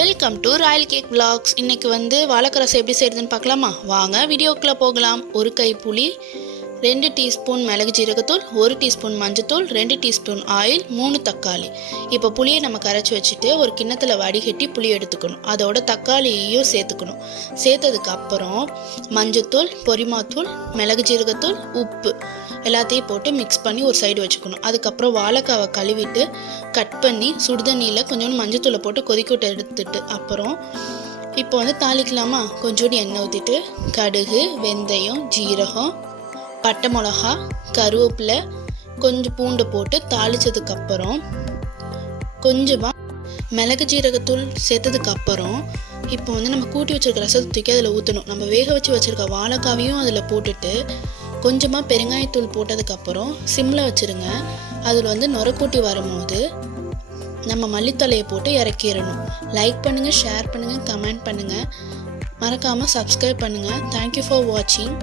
Welcome to Royal cake vlogs. இன்னைக்கு வாழைக்காய் ரசம் எப்படி செய்யறதுன்னு பார்க்கலாமா? வாங்க வீடியோக்குள்ள போகலாம். ஒரு கை புளி, 2 டீஸ்பூன் மிளகு ஜீரகத்தூள், 1 டீஸ்பூன் மஞ்சத்தூள், 2 டீஸ்பூன் ஆயில், 3 தக்காளி. இப்போ புளியை நம்ம கரைச்சி வச்சுட்டு ஒரு கிண்ணத்தில் வடிகட்டி புளி எடுத்துக்கணும். அதோட தக்காளியையும் சேர்த்துக்கணும். சேர்த்ததுக்கு அப்புறம் மஞ்சத்தூள், பொரிமாத்தூள், மிளகு ஜீரகத்தூள், உப்பு எல்லாத்தையும் போட்டு மிக்ஸ் பண்ணி ஒரு சைடு வச்சுக்கணும். அதுக்கப்புறம் வாழைக்காவை கழுவிட்டு கட் பண்ணி சுடுதண்ணியில் கொஞ்சோண்டு மஞ்சத்தூளை போட்டு கொதிக்கவிட்டு எடுத்துட்டு அப்புறம் இப்போ தாளிக்கலாமா? கொஞ்சோண்டு எண்ணெய் ஊற்றிட்டு கடுகு, வெந்தயம், ஜீரகம், பட்டை மிளகா, கருவேப்பிலை, கொஞ்சம் பூண்டை போட்டு தாளித்ததுக்கப்புறம் கொஞ்சமாக மிளகு ஜீரகத்தூள் சேர்த்ததுக்கப்புறம் இப்போ நம்ம கூட்டி வச்சுருக்க ரசத்தை தூக்கி அதில் ஊற்றணும். நம்ம வேக வச்சு வச்சுருக்க வாழைக்காவையும் அதில் போட்டுட்டு கொஞ்சமாக பெருங்காயத்தூள் போட்டதுக்கப்புறம் சிம்மில் வச்சுருங்க. அதில் நுரக்கூட்டி வரும்போது நம்ம மல்லித்தலையை போட்டு இறக்கிடணும். லைக் பண்ணுங்கள், ஷேர் பண்ணுங்கள், கமெண்ட் பண்ணுங்கள், மறக்காமல் சப்ஸ்கிரைப் பண்ணுங்கள். தேங்க்யூ ஃபார் வாட்சிங்.